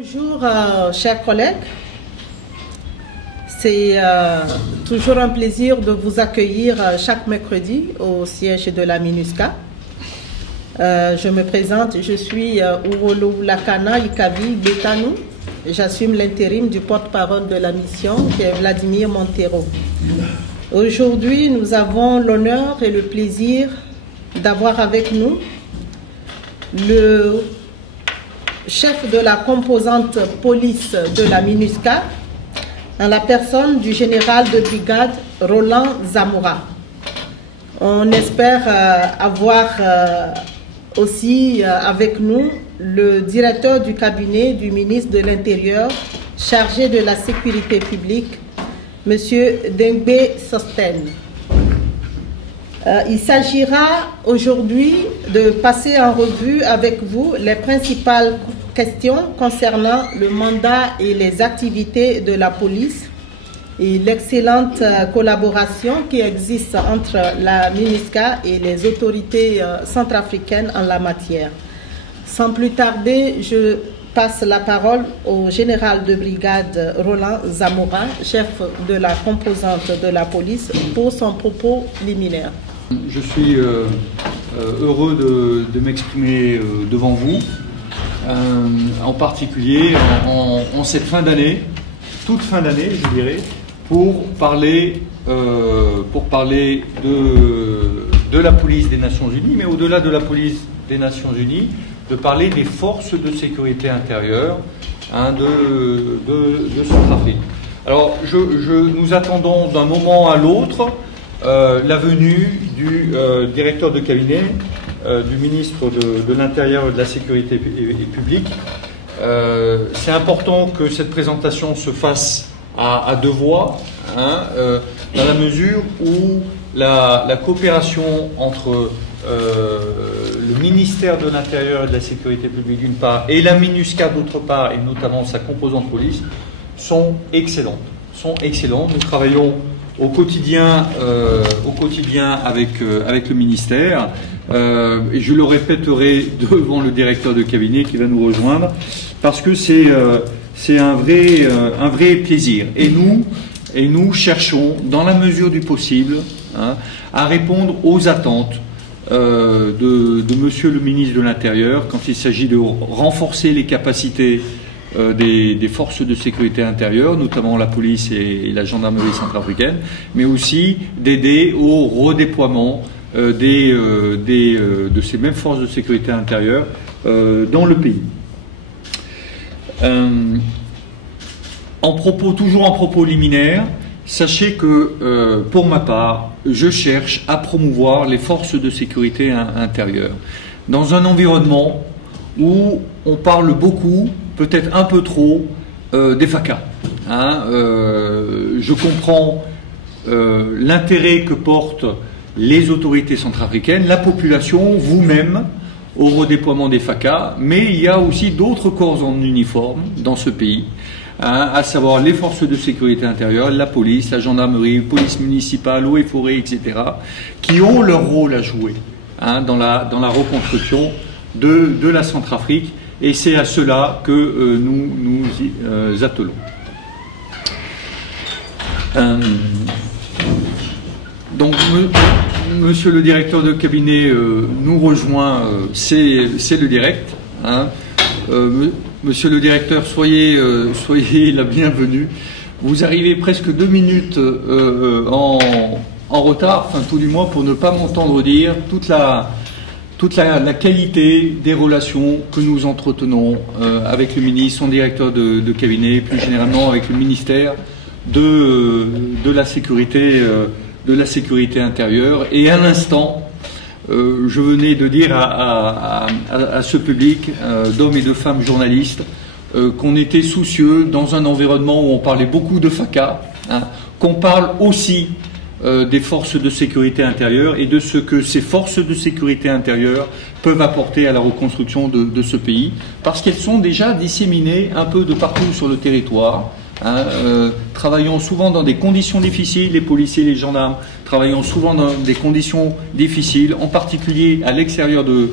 Bonjour, chers collègues. C'est toujours un plaisir de vous accueillir chaque mercredi au siège de la MINUSCA. Je me présente, je suis Urolo Lakana Ikavi Betanou. J'assume l'intérim du porte-parole de la mission qui est Vladimir Montero. Aujourd'hui, nous avons l'honneur et le plaisir d'avoir avec nous le chef de la composante police de la MINUSCA, en la personne du général de brigade Roland Zamora. On espère avoir aussi avec nous le directeur du cabinet du ministre de l'Intérieur chargé de la sécurité publique, M. Dengbe Sosten. Il s'agira aujourd'hui de passer en revue avec vous les principales questions concernant le mandat et les activités de la police et l'excellente collaboration qui existe entre la MINUSCA et les autorités centrafricaines en la matière. Sans plus tarder, je passe la parole au général de brigade Roland Zamora, chef de la composante de la police, pour son propos liminaire. Je suis heureux de m'exprimer devant vous, en particulier en cette fin d'année, toute fin d'année je dirais, pour parler de la police des Nations Unies, mais au-delà de la police des Nations Unies, de parler des forces de sécurité intérieure de Centrafrique. Alors nous attendons d'un moment à l'autre la venue du directeur de cabinet du ministre de l'Intérieur et de la Sécurité publique. C'est important que cette présentation se fasse à deux voix, dans la mesure où la coopération entre le ministère de l'Intérieur et de la Sécurité publique d'une part et la MINUSCA d'autre part, et notamment sa composante police, sont excellentes. Nous travaillons au quotidien avec le ministère, et je le répéterai devant le directeur de cabinet qui va nous rejoindre, parce que c'est un vrai plaisir. Et nous cherchons, dans la mesure du possible, à répondre aux attentes de Monsieur le ministre de l'Intérieur quand il s'agit de renforcer les capacités des forces de sécurité intérieure, notamment la police et la gendarmerie centrafricaine, mais aussi d'aider au redéploiement de ces mêmes forces de sécurité intérieure dans le pays. Toujours en propos liminaire, sachez que pour ma part, je cherche à promouvoir les forces de sécurité intérieure dans un environnement où on parle beaucoup, peut-être un peu trop, des FACA. Je comprends l'intérêt que portent les autorités centrafricaines, la population, vous-même, au redéploiement des FACA, mais il y a aussi d'autres corps en uniforme dans ce pays, à savoir les forces de sécurité intérieure, la police, la gendarmerie, police municipale, eaux et forêts, etc., qui ont leur rôle à jouer dans la reconstruction de la Centrafrique, et c'est à cela que nous attelons. Donc, monsieur le directeur de cabinet nous rejoint, c'est le direct. Monsieur le directeur, soyez la bienvenue. Vous arrivez presque 2 minutes en retard, enfin tout du moins pour ne pas m'entendre dire toute la qualité des relations que nous entretenons avec le ministre, son directeur de cabinet, plus généralement avec le ministère de la sécurité intérieure. Et à l'instant, je venais de dire à ce public d'hommes et de femmes journalistes qu'on était soucieux dans un environnement où on parlait beaucoup de FACA, qu'on parle aussi des forces de sécurité intérieure et de ce que ces forces de sécurité intérieure peuvent apporter à la reconstruction de ce pays, parce qu'elles sont déjà disséminées un peu de partout sur le territoire, travaillant souvent dans des conditions difficiles, les policiers et les gendarmes travaillant souvent dans des conditions difficiles, en particulier à l'extérieur de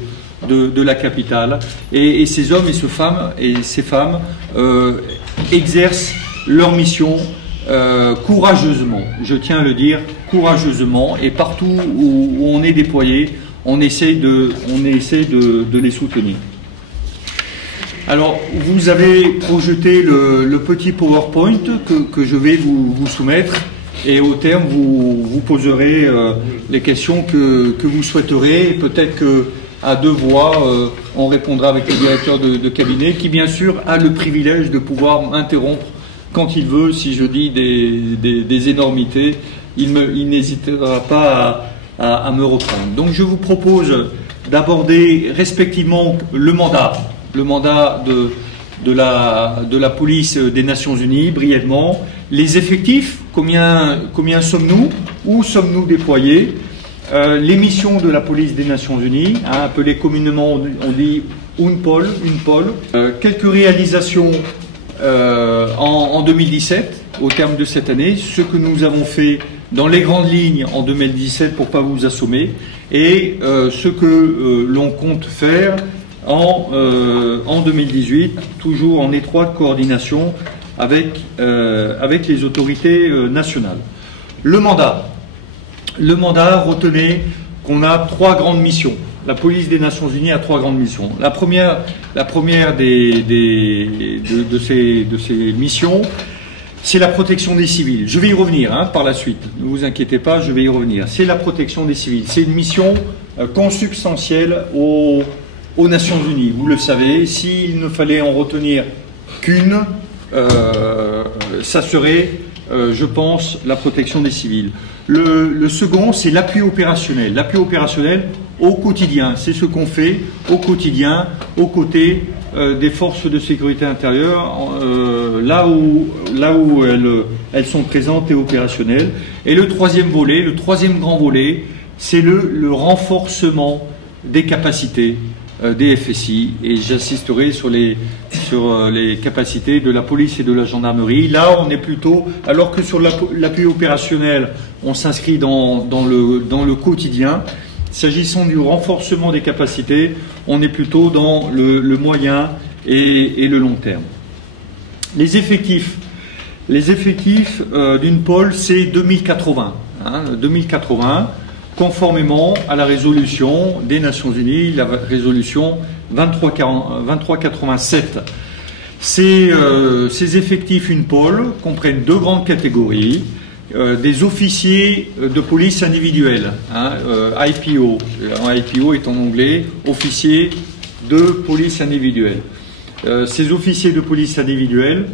de la capitale. Et ces hommes et ces femmes exercent leur mission courageusement, je tiens à le dire, courageusement, et partout où on est déployé, on essaie de les soutenir. Alors, vous avez projeté le petit PowerPoint que je vais vous soumettre, et au terme, vous poserez les questions que vous souhaiterez, et peut-être qu'à deux voix, on répondra avec le directeur de cabinet, qui bien sûr a le privilège de pouvoir m'interrompre quand il veut. Si je dis des énormités, il n'hésitera pas à me reprendre. Donc je vous propose d'aborder respectivement le mandat de la police des Nations Unies, brièvement, les effectifs, combien sommes-nous, où sommes-nous déployés, les missions de la police des Nations Unies, appelées communément, on dit UNPOL, quelques réalisations en 2017, au terme de cette année, ce que nous avons fait dans les grandes lignes en 2017 pour ne pas vous assommer, et ce que l'on compte faire en 2018, toujours en étroite coordination avec les autorités nationales. Le mandat, retenez qu'on a trois grandes missions. La police des Nations Unies a trois grandes missions. La première de ces missions, c'est la protection des civils. Je vais y revenir par la suite. Ne vous inquiétez pas, je vais y revenir. C'est la protection des civils. C'est une mission consubstantielle aux Nations Unies. Vous le savez, s'il ne fallait en retenir qu'une, ça serait, je pense, la protection des civils. Le second, c'est l'appui opérationnel. L'appui opérationnel au quotidien. C'est ce qu'on fait au quotidien, aux côtés des forces de sécurité intérieure, là où elles sont présentes et opérationnelles. Et le troisième grand volet, c'est le renforcement des capacités des FSI, et j'insisterai sur les capacités de la police et de la gendarmerie. Là, on est plutôt, alors que sur l'appui opérationnel, on s'inscrit dans le quotidien. S'agissant du renforcement des capacités, on est plutôt dans le moyen et le long terme. Les effectifs d'une pôle, c'est 2080. 2080, conformément à la résolution des Nations Unies, la résolution 2387. Ces effectifs une pôle comprennent deux grandes catégories. Des officiers de police individuels, IPO. IPO est en anglais, officier de police individuelle. Ces officiers de police individuels,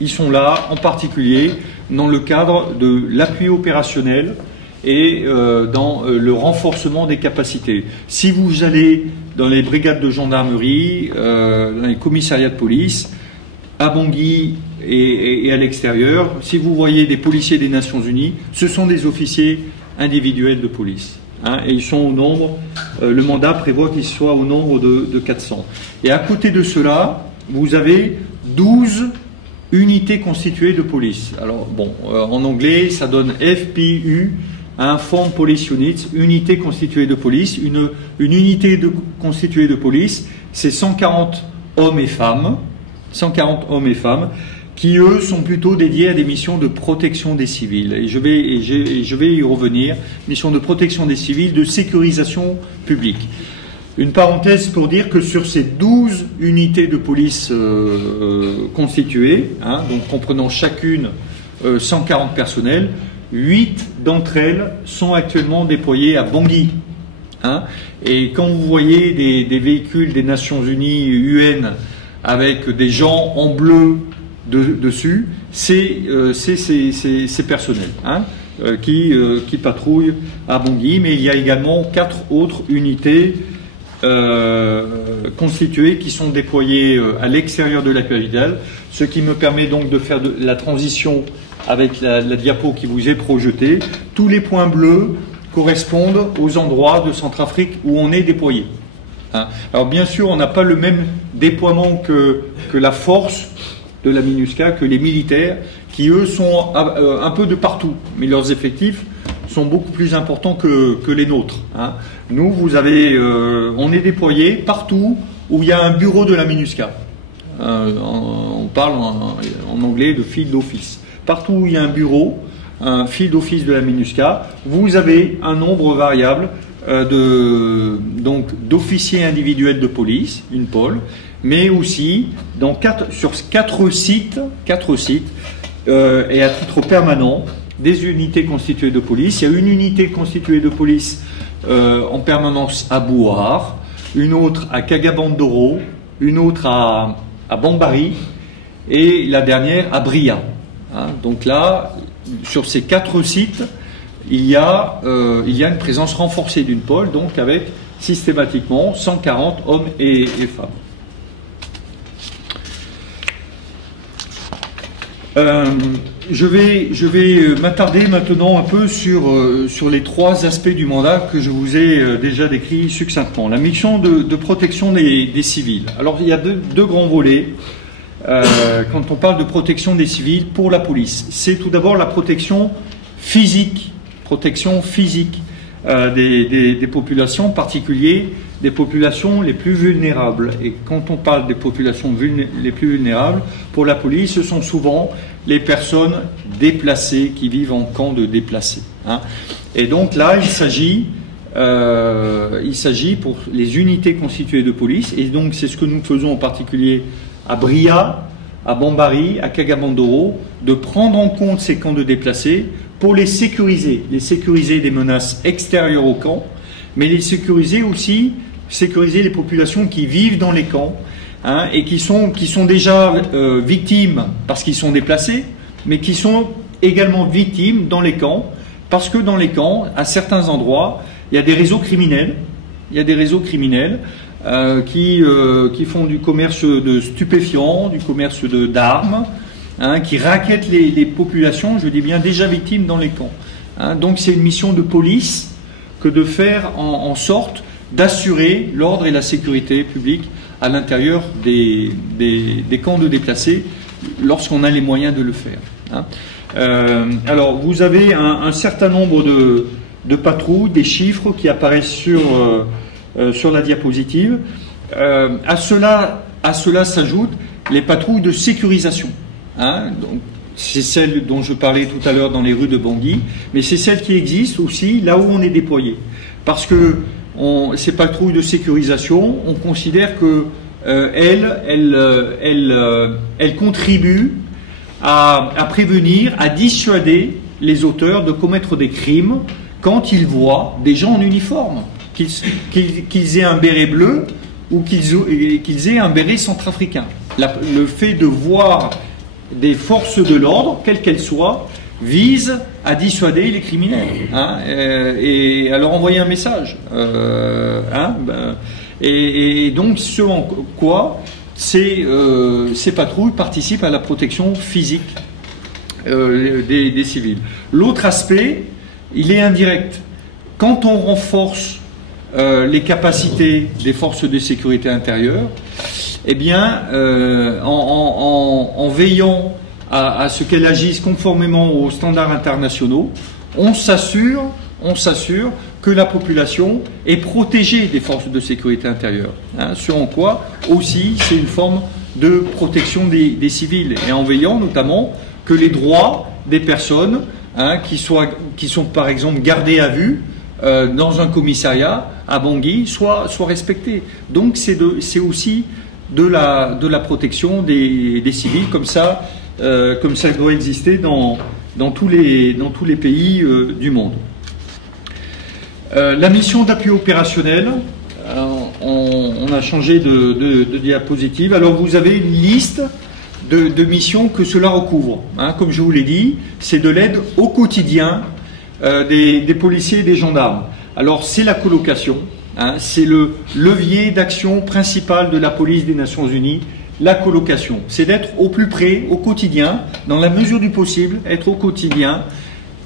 ils sont là en particulier dans le cadre de l'appui opérationnel et dans le renforcement des capacités. Si vous allez dans les brigades de gendarmerie, dans les commissariats de police, à Bangui et à l'extérieur, si vous voyez des policiers des Nations Unies, ce sont des officiers individuels de police. Et ils sont au nombre, le mandat prévoit qu'ils soient au nombre de 400. Et à côté de cela, vous avez 12 unités constituées de police. Alors, bon, en anglais, ça donne FPU, Form Police Units, unité constituée de police. Une unité constituée de police, c'est 140 hommes et femmes, qui eux sont plutôt dédiés à des missions de protection des civils. Et je vais y revenir. Missions de protection des civils, de sécurisation publique. Une parenthèse pour dire que sur ces 12 unités de police constituées, donc comprenant chacune 140 personnels, 8 d'entre elles sont actuellement déployées à Bangui. Et quand vous voyez des véhicules des Nations Unies, UN, avec des gens en bleu dessus, c'est ces personnels qui patrouillent à Bangui, mais il y a également 4 autres unités constituées qui sont déployées à l'extérieur de la capitale, ce qui me permet donc de faire la transition avec la diapo qui vous est projetée. Tous les points bleus correspondent aux endroits de Centrafrique où on est déployé. Alors bien sûr, on n'a pas le même déploiement que la force de la MINUSCA, que les militaires, qui eux sont un peu de partout, mais leurs effectifs sont beaucoup plus importants que les nôtres. Hein. Nous, on est déployés partout où il y a un bureau de la MINUSCA. On parle en anglais de field office. Partout où il y a un bureau, un field office de la MINUSCA, vous avez un nombre variable d'officiers individuels de police, une pôle, mais aussi sur 4 sites, et à titre permanent, des unités constituées de police. Il y a une unité constituée de police en permanence à Bouar, une autre à Kagabandoro, une autre à Bambari et la dernière à Bria. Hein, donc là, sur ces 4 sites, il y a une présence renforcée d'une pôle, donc avec systématiquement 140 hommes et femmes. Je vais m'attarder maintenant un peu sur les 3 aspects du mandat que je vous ai déjà décrits succinctement. La mission de protection des civils. Alors il y a deux grands volets quand on parle de protection des civils pour la police. C'est tout d'abord la protection physique des populations, en particulier des populations les plus vulnérables. Et quand on parle des populations les plus vulnérables, pour la police, ce sont souvent les personnes déplacées qui vivent en camp de déplacés. Hein. Et donc là, il s'agit pour les unités constituées de police, et donc c'est ce que nous faisons en particulier à Bria, à Bambari, à Kagabandoro, de prendre en compte ces camps de déplacés pour les sécuriser des menaces extérieures au camp, mais les sécuriser les populations qui vivent dans les camps, hein, et qui sont déjà victimes parce qu'ils sont déplacés, mais qui sont également victimes dans les camps, parce que dans les camps, à certains endroits, il y a des réseaux criminels, qui font du commerce de stupéfiants, du commerce d'armes, hein, qui raquettent les populations, je dis bien déjà victimes dans les camps. Hein. Donc c'est une mission de police que de faire en sorte d'assurer l'ordre et la sécurité publique à l'intérieur des camps de déplacés lorsqu'on a les moyens de le faire. Hein. Alors vous avez un certain nombre de patrouilles, des chiffres qui apparaissent sur la diapositive. À cela s'ajoutent les patrouilles de sécurisation. Hein, donc, c'est celles dont je parlais tout à l'heure dans les rues de Bangui, mais c'est celles qui existent aussi là où on est déployé. Parce que ces patrouilles de sécurisation, on considère que elles contribuent à prévenir, à dissuader les auteurs de commettre des crimes quand ils voient des gens en uniforme, qu'ils aient un béret bleu ou qu'ils aient un béret centrafricain. Le fait de voir des forces de l'ordre, quelles qu'elles soient, vise à dissuader les criminels, hein, et à leur envoyer un message. Et donc, ce en quoi ces patrouilles participent à la protection physique des civils. L'autre aspect, il est indirect. Quand on renforce les capacités des forces de sécurité intérieure, eh bien, en veillant à ce qu'elles agissent conformément aux standards internationaux, on s'assure que la population est protégée des forces de sécurité intérieure. Hein, ce en quoi aussi c'est une forme de protection des civils, et en veillant notamment que les droits des personnes, hein, qui sont par exemple gardées à vue dans un commissariat à Bangui soient respectés. Donc c'est aussi de la protection des civils, comme ça doit exister dans tous les pays du monde. La mission d'appui opérationnel, on a changé de diapositive. Alors vous avez une liste de missions que cela recouvre. Hein, comme je vous l'ai dit, c'est de l'aide au quotidien des policiers et des gendarmes. Alors c'est la colocation, hein, c'est le levier d'action principal de la police des Nations Unies. La colocation, c'est d'être au plus près, au quotidien, dans la mesure du possible, être au quotidien,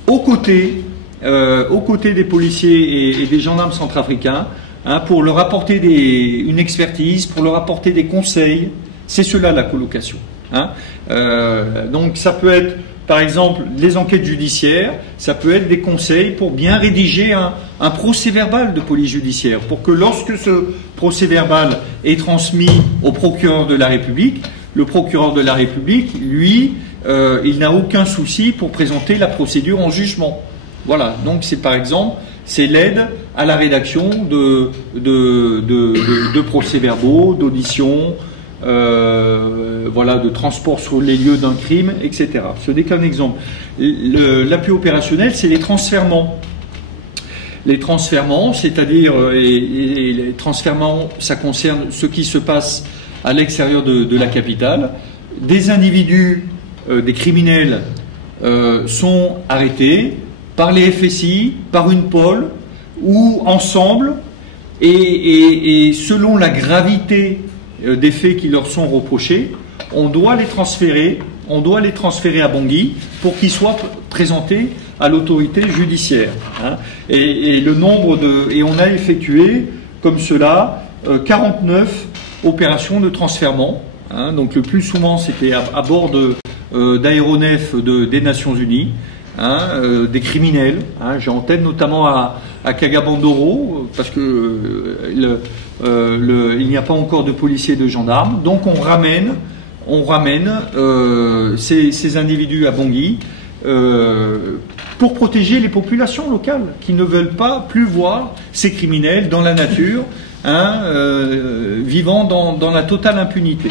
aux côtés des policiers et des gendarmes centrafricains, hein, pour leur apporter une expertise, pour leur apporter des conseils. C'est cela la colocation. Hein. Donc ça peut être par exemple, les enquêtes judiciaires, ça peut être des conseils pour bien rédiger un procès-verbal de police judiciaire, pour que lorsque ce procès-verbal est transmis au procureur de la République, le procureur de la République, lui, il n'a aucun souci pour présenter la procédure en jugement. Voilà, donc c'est par exemple, c'est l'aide à la rédaction de procès-verbaux, d'auditions, voilà, de transport sur les lieux d'un crime, etc. Ce n'est qu'un exemple. L'appui opérationnel, c'est les transfèrements. Les transfèrements, c'est-à-dire, et les transfèrements, ça concerne ce qui se passe à l'extérieur de la capitale. Des individus, des criminels sont arrêtés par les FSI, par une pôle, ou ensemble, et selon la gravité des faits qui leur sont reprochés, on doit les transférer à Bangui pour qu'ils soient présentés à l'autorité judiciaire. Hein. Et on a effectué comme cela 49 opérations de transfèrement. Hein. Donc le plus souvent c'était à bord d'aéronefs des Nations Unies. Hein, des criminels. Hein, j'ai en tête notamment à Kagabandoro, parce que il n'y a pas encore de policiers et de gendarmes. Donc on ramène ces individus à Bangui pour protéger les populations locales qui ne veulent pas plus voir ces criminels dans la nature, hein, vivant dans la totale impunité.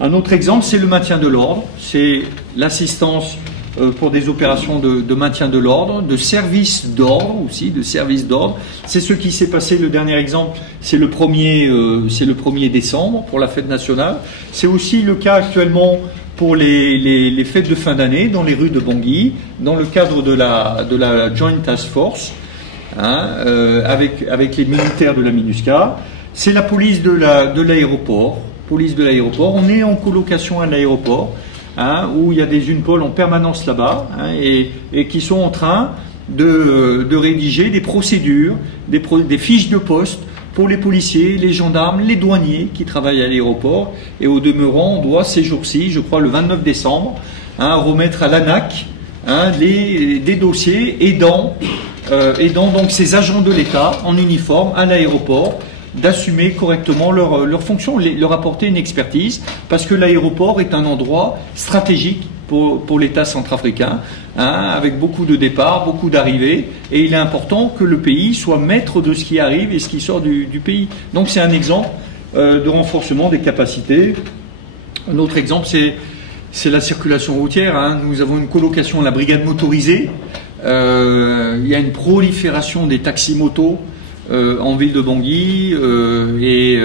Un autre exemple, c'est le maintien de l'ordre, c'est l'assistance pour des opérations de maintien de l'ordre, de service d'ordre aussi, de service d'ordre. C'est ce qui s'est passé, le dernier exemple, c'est le 1er décembre pour la fête nationale. C'est aussi le cas actuellement pour les fêtes de fin d'année dans les rues de Bangui, dans le cadre de la Joint Task Force, hein, avec les militaires de la MINUSCA. C'est la police de l'aéroport. Police de l'aéroport. On est en colocation à l'aéroport. Hein, où il y a des UNPOL en permanence là-bas, hein, et qui sont en train de rédiger des procédures, des fiches de poste pour les policiers, les gendarmes, les douaniers qui travaillent à l'aéroport. Et au demeurant, on doit ces jours-ci, je crois le 29 décembre, hein, remettre à l'ANAC, hein, des dossiers aidant donc ces agents de l'État en uniforme à l'aéroport d'assumer correctement leurs fonctions, leur apporter une expertise, parce que l'aéroport est un endroit stratégique pour l'État centrafricain, hein, avec beaucoup de départs, beaucoup d'arrivées, et il est important que le pays soit maître de ce qui arrive et ce qui sort du pays. Donc c'est un exemple de renforcement des capacités. Un autre exemple, c'est la circulation routière. Hein. Nous avons une colocation à la brigade motorisée. Il y a une prolifération des taxis-motos en ville de Bangui, et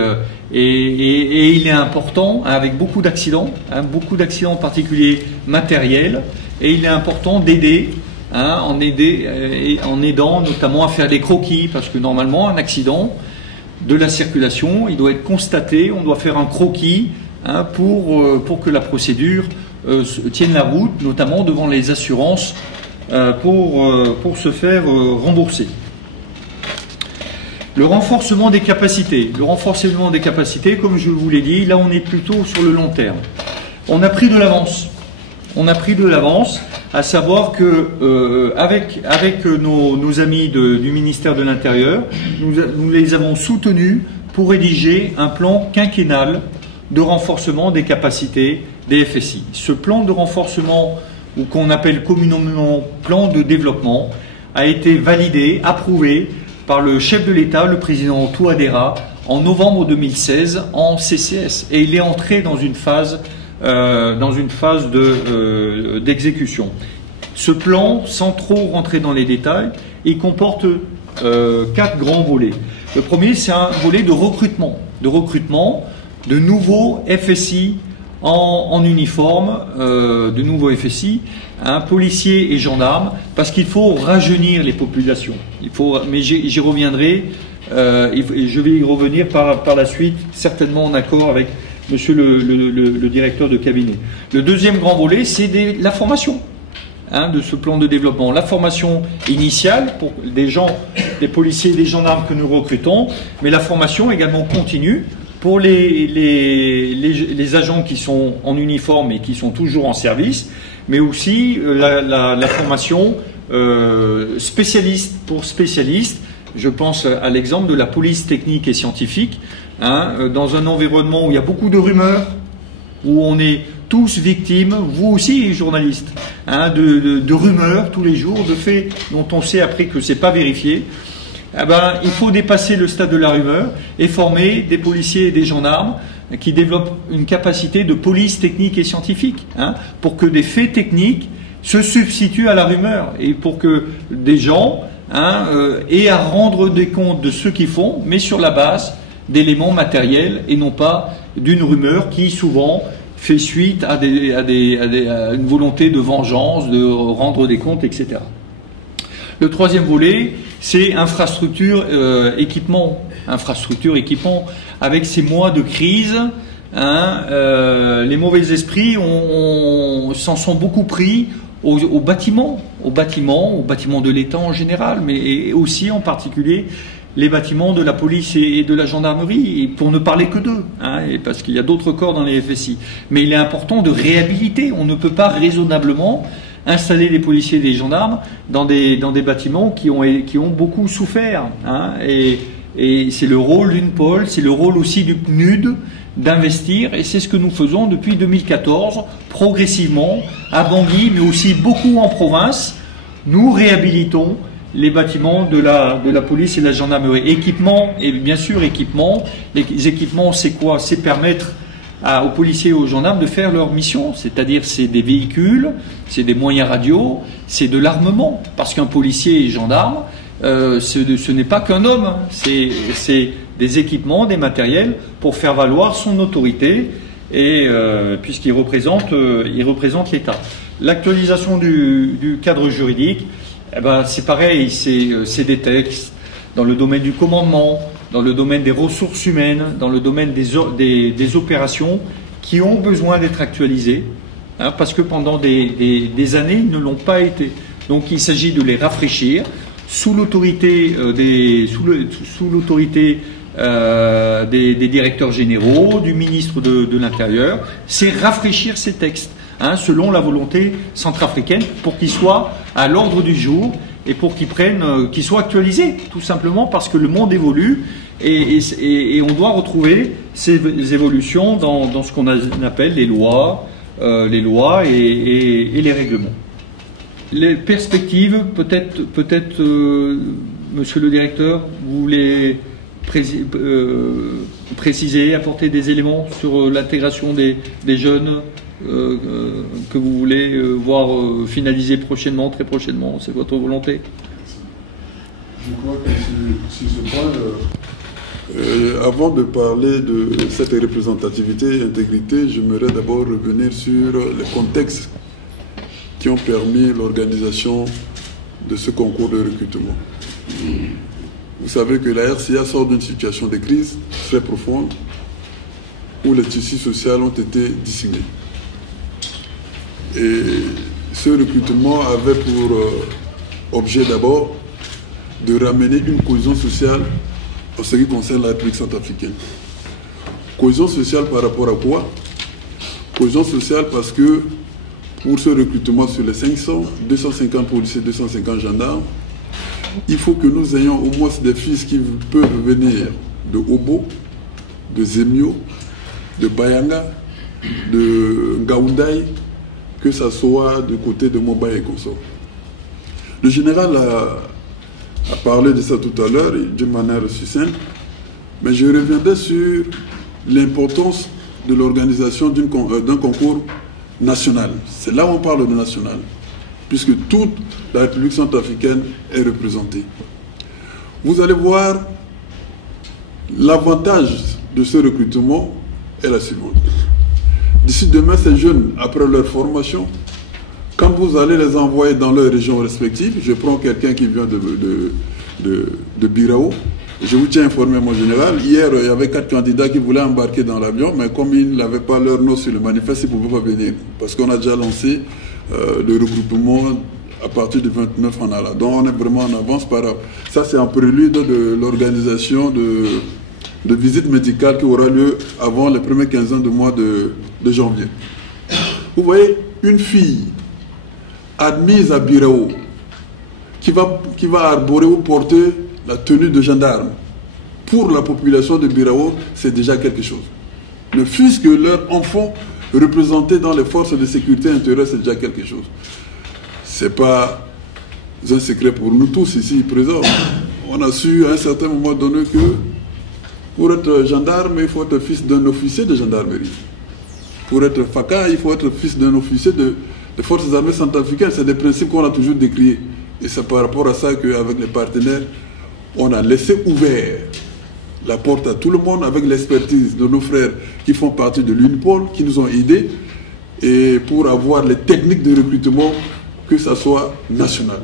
il est important, avec beaucoup d'accidents, hein, en particulier matériels, et il est important d'aider, hein, en aidant notamment à faire des croquis, parce que normalement un accident de la circulation, il doit être constaté, on doit faire un croquis, hein, pour que la procédure tienne la route, notamment devant les assurances, pour se faire rembourser. Le renforcement des capacités. Le renforcement des capacités, comme je vous l'ai dit, là on est plutôt sur le long terme. On a pris de l'avance. On a pris de l'avance, à savoir que avec nos amis du ministère de l'Intérieur, nous les avons soutenus pour rédiger un plan quinquennal de renforcement des capacités des FSI. Ce plan de renforcement, ou qu'on appelle communément plan de développement, a été validé, approuvé par le chef de l'État, le président Touadéra, en novembre 2016 en CCS. Et il est entré dans une phase d'exécution. Ce plan, sans trop rentrer dans les détails, il comporte 4 grands volets. Le premier, c'est un volet de recrutement de nouveaux FSI en uniforme, de nouveaux FSI, hein, policiers et gendarmes, parce qu'il faut rajeunir les populations. Mais j'y reviendrai, je vais y revenir par la suite, certainement en accord avec monsieur le directeur de cabinet. Le deuxième grand volet, c'est la formation, hein, de ce plan de développement. La formation initiale pour des policiers et des gendarmes que nous recrutons, mais la formation également continue pour les agents qui sont en uniforme et qui sont toujours en service, mais aussi la formation spécialiste pour spécialiste. Je pense à l'exemple de la police technique et scientifique, dans un environnement où il y a beaucoup de rumeurs, où on est tous victimes, vous aussi journalistes, de rumeurs tous les jours, de faits dont on sait après que c'est pas vérifié. Il faut dépasser le stade de la rumeur et former des policiers et des gendarmes qui développent une capacité de police technique et scientifique, pour que des faits techniques se substituent à la rumeur et pour que des gens aient à rendre des comptes de ce qu'ils font, mais sur la base d'éléments matériels et non pas d'une rumeur qui souvent fait suite à une volonté de vengeance, de rendre des comptes, etc. Le troisième volet, c'est infrastructure, équipement. Infrastructure, équipement. Avec ces mois de crise, les mauvais esprits s'en sont beaucoup pris aux bâtiments de l'État en général, mais aussi en particulier les bâtiments de la police et de la gendarmerie, et pour ne parler que d'eux, parce qu'il y a d'autres corps dans les FSI. Mais il est important de réhabiliter. On ne peut pas raisonnablement installer les policiers et les gendarmes dans des bâtiments qui ont beaucoup souffert. Et c'est le rôle d'une pôle, c'est le rôle aussi du PNUD d'investir, et c'est ce que nous faisons depuis 2014, progressivement, à Bangui, mais aussi beaucoup en province. Nous réhabilitons les bâtiments de la police et de la gendarmerie. Équipement, et bien sûr équipement. Les équipements, c'est quoi? C'est permettre aux policiers et aux gendarmes de faire leur mission, c'est-à-dire c'est des véhicules, c'est des moyens radio, c'est de l'armement, parce qu'un policier et gendarme, ce n'est pas qu'un homme, c'est des équipements, des matériels pour faire valoir son autorité, et puisqu'il représente l'État. L'actualisation du cadre juridique, c'est pareil, c'est des textes dans le domaine du commandement, dans le domaine des ressources humaines, dans le domaine des opérations qui ont besoin d'être actualisées, parce que pendant des années, ils ne l'ont pas été. Donc il s'agit de les rafraîchir sous l'autorité des directeurs généraux, du ministre de l'Intérieur. C'est rafraîchir ces textes, selon la volonté centrafricaine, pour qu'ils soient à l'ordre du jour et pour qu'ils soient actualisés, tout simplement parce que le monde évolue et on doit retrouver ces évolutions dans ce qu'on appelle les lois et les règlements. Les perspectives, peut-être, monsieur le directeur, vous voulez préciser, apporter des éléments sur l'intégration des jeunes que vous voulez voir finaliser prochainement, très prochainement, c'est votre volonté? Je crois que sur ce point, avant de parler de cette représentativité et intégrité, j'aimerais d'abord revenir sur les contextes qui ont permis l'organisation de ce concours de recrutement. Vous savez que la RCA sort d'une situation de crise très profonde où les tissus sociaux ont été dissimés. Et ce recrutement avait pour objet d'abord de ramener une cohésion sociale en ce qui concerne la République centrafricaine. Cohésion sociale par rapport à quoi? Cohésion sociale parce que pour ce recrutement sur les 500, 250 policiers, 250 gendarmes, il faut que nous ayons au moins des fils qui peuvent venir de Obo, de Zemio, de Bayanga, de Ngaoundai, que ce soit du côté de Mobay et consorts. Le général a parlé de ça tout à l'heure, d'une manière succincte, mais je reviendrai sur l'importance de l'organisation d'un concours national. C'est là où on parle de national, puisque toute la République centrafricaine est représentée. Vous allez voir, l'avantage de ce recrutement est la suivante. D'ici demain, ces jeunes, après leur formation, quand vous allez les envoyer dans leurs régions respectives, je prends quelqu'un qui vient de Birao, je vous tiens informé, mon général, hier, il y avait 4 candidats qui voulaient embarquer dans l'avion, mais comme ils n'avaient pas leur nom sur le manifeste, ils ne pouvaient pas venir, parce qu'on a déjà lancé le regroupement à partir du 29 en allant. Donc on est vraiment en avance par rapport. Ça, c'est un prélude de l'organisation de visite médicale qui aura lieu avant les premières quinzaines du mois de janvier. Vous voyez, une fille admise à Birao qui va arborer ou porter la tenue de gendarme, pour la population de Birao, c'est déjà quelque chose. Ne fût-ce que leur enfant représenté dans les forces de sécurité intérieure, c'est déjà quelque chose. Ce n'est pas un secret pour nous tous ici présents. On a su à un certain moment donné que pour être gendarme, il faut être fils d'un officier de gendarmerie. Pour être FACA, il faut être fils d'un officier des forces armées centrafricaines. C'est des principes qu'on a toujours décriés. Et c'est par rapport à ça qu'avec les partenaires, on a laissé ouvert la porte à tout le monde avec l'expertise de nos frères qui font partie de l'UNPOL, qui nous ont aidés, et pour avoir les techniques de recrutement, que ça soit national.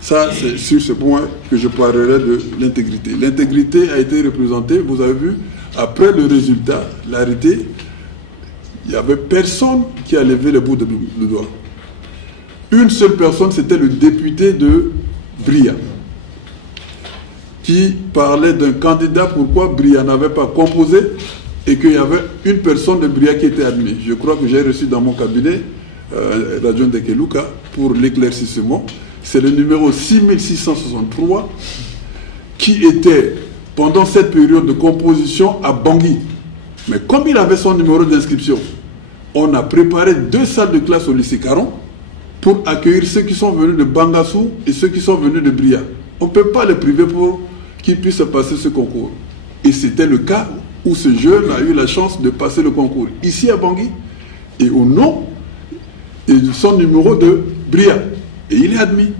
Ça, c'est sur ce point que je parlerai de l'intégrité. L'intégrité a été représentée, vous avez vu, après le résultat, l'arrêté, il n'y avait personne qui a levé le bout de doigt. Une seule personne, c'était le député de Bria, qui parlait d'un candidat, pourquoi Bria n'avait pas composé et qu'il y avait une personne de Bria qui était admise. Je crois que j'ai reçu dans mon cabinet l'adjoint de Kelouka pour l'éclaircissement. C'est le numéro 6663 qui était pendant cette période de composition à Bangui. Mais comme il avait son numéro d'inscription, on a préparé 2 salles de classe au lycée Caron pour accueillir ceux qui sont venus de Bangassou et ceux qui sont venus de Bria. On ne peut pas les priver pour qu'ils puissent passer ce concours. Et c'était le cas où ce jeune a eu la chance de passer le concours ici à Bangui et au nom et de son numéro de Bria. Et il est admis.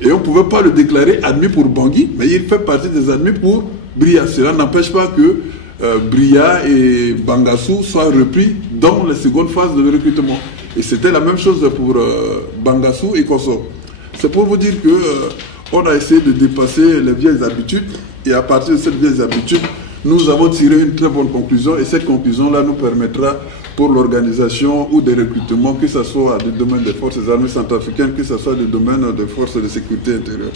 Et on ne pouvait pas le déclarer admis pour Bangui, mais il fait partie des admis pour Bria. Cela n'empêche pas que Bria et Bangassou soient repris dans la seconde phase de recrutement. Et c'était la même chose pour Bangassou et Kosso. C'est pour vous dire que on a essayé de dépasser les vieilles habitudes et à partir de cette vieille habitude, nous avons tiré une très bonne conclusion et cette conclusion-là nous permettra pour l'organisation ou des recrutements, que ce soit du domaine des forces armées centrafricaines, que ce soit du domaine des forces de sécurité intérieure.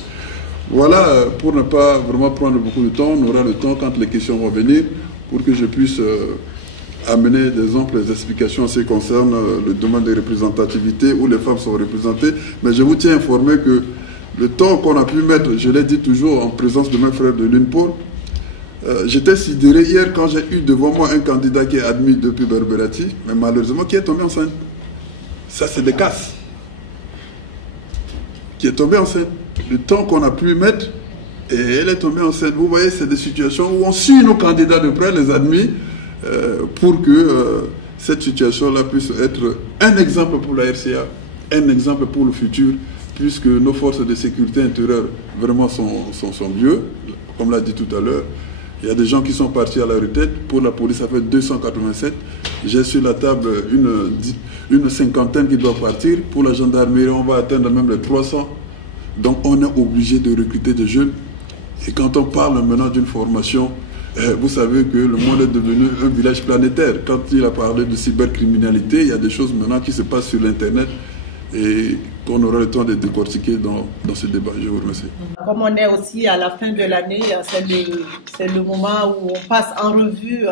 Voilà, pour ne pas vraiment prendre beaucoup de temps, on aura le temps quand les questions vont venir pour que je puisse amener des amples explications en ce qui concerne le domaine de représentativité où les femmes sont représentées. Mais je vous tiens informé que le temps qu'on a pu mettre, je l'ai dit toujours en présence de mes frères de l'UNPOL, j'étais sidéré hier quand j'ai eu devant moi un candidat qui est admis depuis Berberati, mais malheureusement qui est tombé enceinte. Ça, c'est des casses. Qui est tombé enceinte. Le temps qu'on a pu mettre, et elle est tombée enceinte. Vous voyez, c'est des situations où on suit nos candidats de près, les admis, pour que cette situation-là puisse être un exemple pour la RCA, un exemple pour le futur, puisque nos forces de sécurité intérieure vraiment sont mieux, comme l'a dit tout à l'heure. Il y a des gens qui sont partis à la retraite. Pour la police, ça fait 287. J'ai sur la table une cinquantaine qui doit partir. Pour la gendarmerie, on va atteindre même les 300. Donc on est obligé de recruter des jeunes. Et quand on parle maintenant d'une formation, vous savez que le monde est devenu un village planétaire. Quand il a parlé de cybercriminalité, il y a des choses maintenant qui se passent sur l'Internet et qu'on aura le temps de décortiquer dans ce débat. Je vous remercie. Comme on est aussi à la fin de l'année, c'est le moment où on passe en revue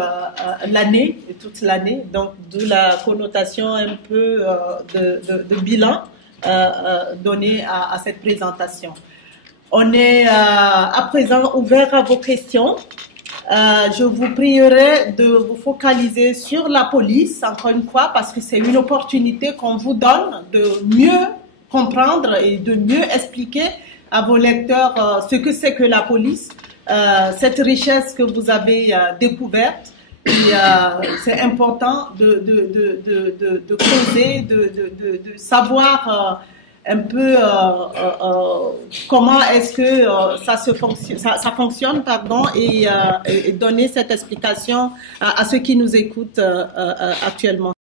l'année, toute l'année, donc d'où la connotation un peu de bilan donné à cette présentation. On est à présent ouvert à vos questions. Je vous prierai de vous focaliser sur la police, encore une fois, parce que c'est une opportunité qu'on vous donne de mieux comprendre et de mieux expliquer à vos lecteurs ce que c'est que la police, cette richesse que vous avez découverte. Et c'est important de creuser, de savoir un peu comment est-ce que ça fonctionne, et donner cette explication à ceux qui nous écoutent actuellement.